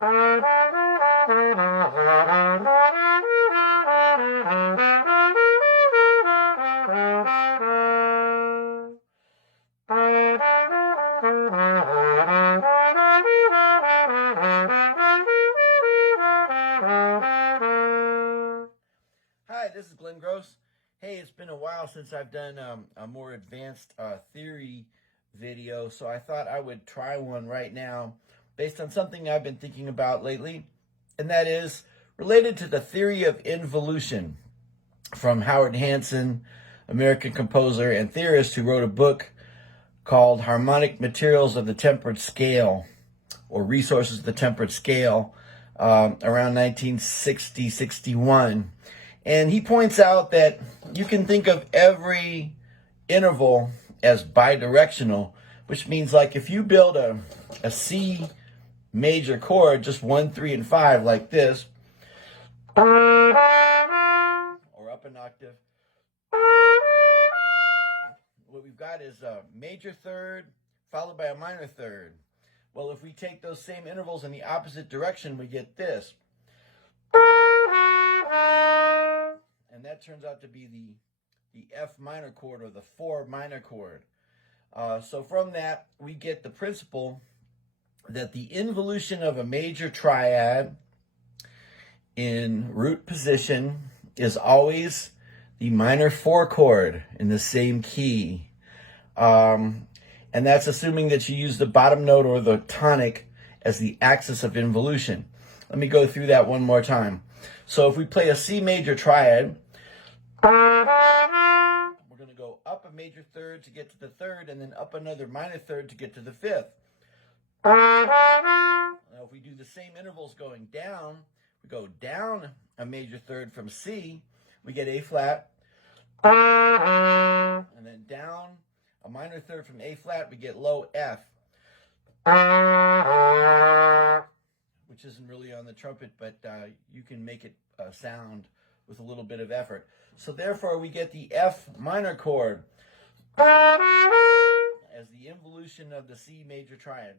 This is Glenn Gross. Hey, it's been a while since I've done a more advanced theory video, so I thought I would try one right now based on something I've been thinking about lately, and that is related to the theory of involution from Howard Hansen, American composer and theorist who wrote a book called Harmonic Materials of the Tempered Scale, or Resources of the Tempered Scale, around 1960-61. And he points out that you can think of every interval as bidirectional, which means like if you build a C major chord, just 1, 3, and 5 like this, or up an octave, what we've got is a major third followed by a minor third. Well, if we take those same intervals in the opposite direction, we get this. And that turns out to be the F minor chord, or the 4 minor chord. So from that, we get the principle that the involution of a major triad in root position is always the minor 4 chord in the same key. And that's assuming that you use the bottom note or the tonic as the axis of involution. Let me go through that one more time. So if we play a C major triad, we're going to go up a major third to get to the third, and then up another minor third to get to the fifth. Now, if we do the same intervals going down, we go down a major third from C, we get A flat, and then down a minor third from A flat, we get low F, which isn't really on the trumpet, but you can make it sound with a little bit of effort. So therefore, we get the F minor chord as the involution of the C major triad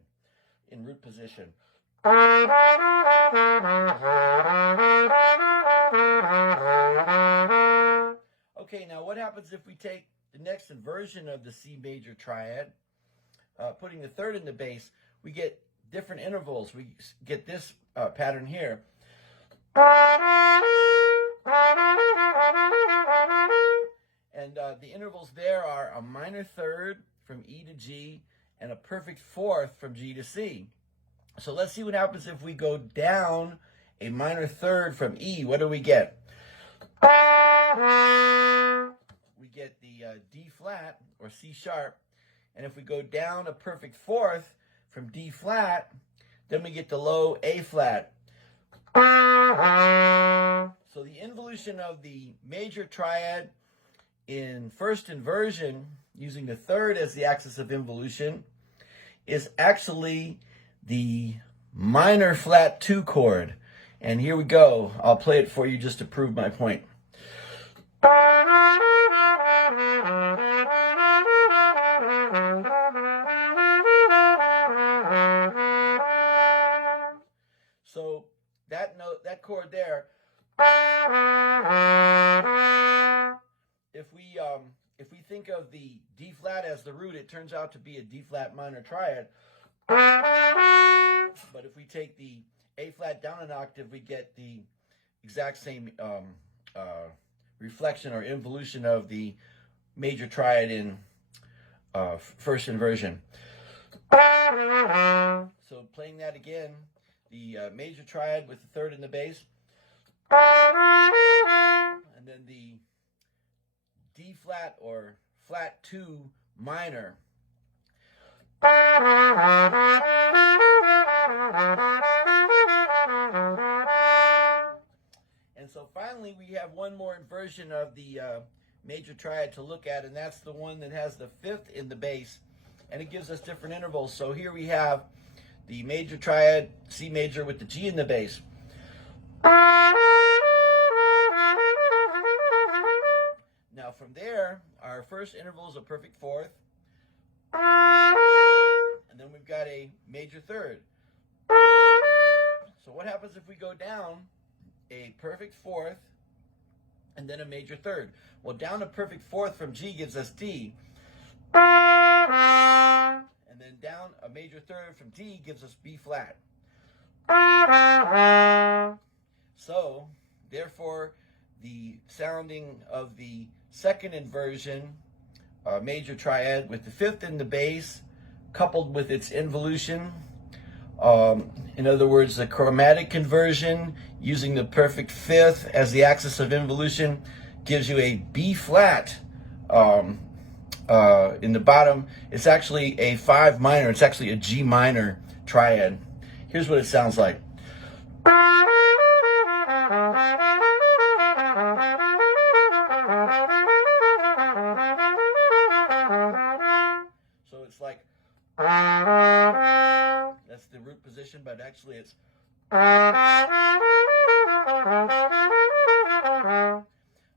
in root position. Okay, now what happens if we take the next inversion of the C major triad, putting the third in the bass? We get different intervals. We get this pattern here. And the intervals there are a minor third from E to G and a perfect fourth from G to C. So let's see what happens if we go down a minor third from E. What do we get? We get the D flat, or C sharp. And if we go down a perfect fourth from D flat, then we get the low A flat. So the involution of the major triad in first inversion, using the third as the axis of involution, is actually the minor flat 2 chord. And here we go. I'll play it for you just to prove my point. So that note, that chord there, if we think of the D flat as the root, it turns out to be a D flat minor triad. But if we take the A flat down an octave, we get the exact same reflection or involution of the major triad in first inversion. So playing that again, the major triad with the third in the bass, and then the D flat or flat 2 minor. And so finally we have one more inversion of the major triad to look at, and that's the one that has the fifth in the bass, and it gives us different intervals. So here we have the major triad, C major with the G in the bass. Now from there, our first interval is a perfect fourth, and then we've got a major third. So what happens if we go down a perfect fourth and then a major third? Well, down a perfect fourth from G gives us D. And then down a major third from D gives us B flat. So, therefore, the sounding of the second inversion, major triad, with the fifth in the bass, coupled with its involution, in other words, the chromatic conversion using the perfect fifth as the axis of involution, gives you a B flat in the bottom. It's actually a 5 minor. It's actually a G minor triad. Here's what it sounds like. So it's like, that's the root position, but actually it's.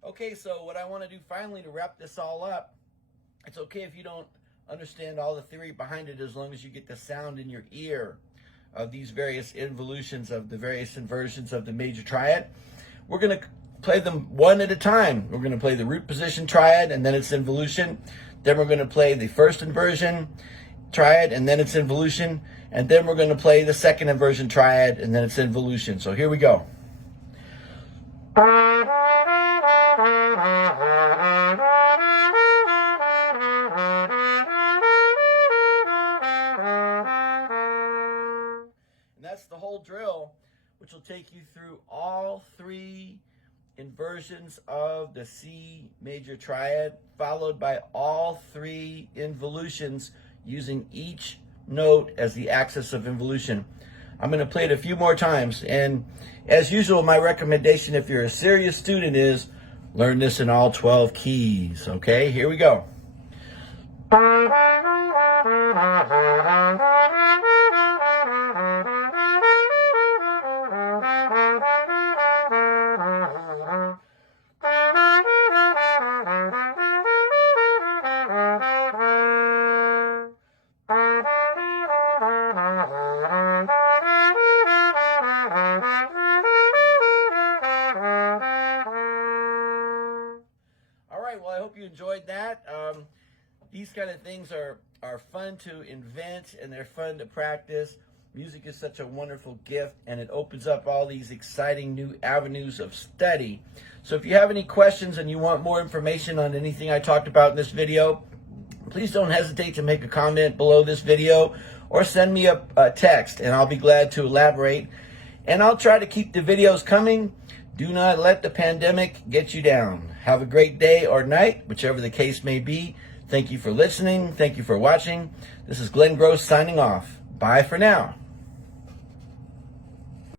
Okay, so what I want to do finally to wrap this all up, it's okay if you don't understand all the theory behind it as long as you get the sound in your ear of these various involutions of the various inversions of the major triad. We're going to play them one at a time. We're going to play the root position triad and then its involution. Then we're going to play the first inversion triad and then its involution. And then we're going to play the second inversion triad and then its involution. So here we go. That's the whole drill, which will take you through all 3 inversions of the C major triad, followed by all 3 involutions using each note as the axis of involution. I'm going to play it a few more times, and as usual, my recommendation if you're a serious student is learn this in all 12 keys. Okay, here we go. Well, I hope you enjoyed that. These kind of things are fun to invent, and they're fun to practice. Music is such a wonderful gift, and it opens up all these exciting new avenues of study. So if you have any questions and you want more information on anything I talked about in this video, please don't hesitate to make a comment below this video or send me a text, and I'll be glad to elaborate. And I'll try to keep the videos coming. Do not let the pandemic get you down. Have a great day or night, whichever the case may be. Thank you for listening. Thank you for watching. This is Glenn Gross signing off. Bye for now.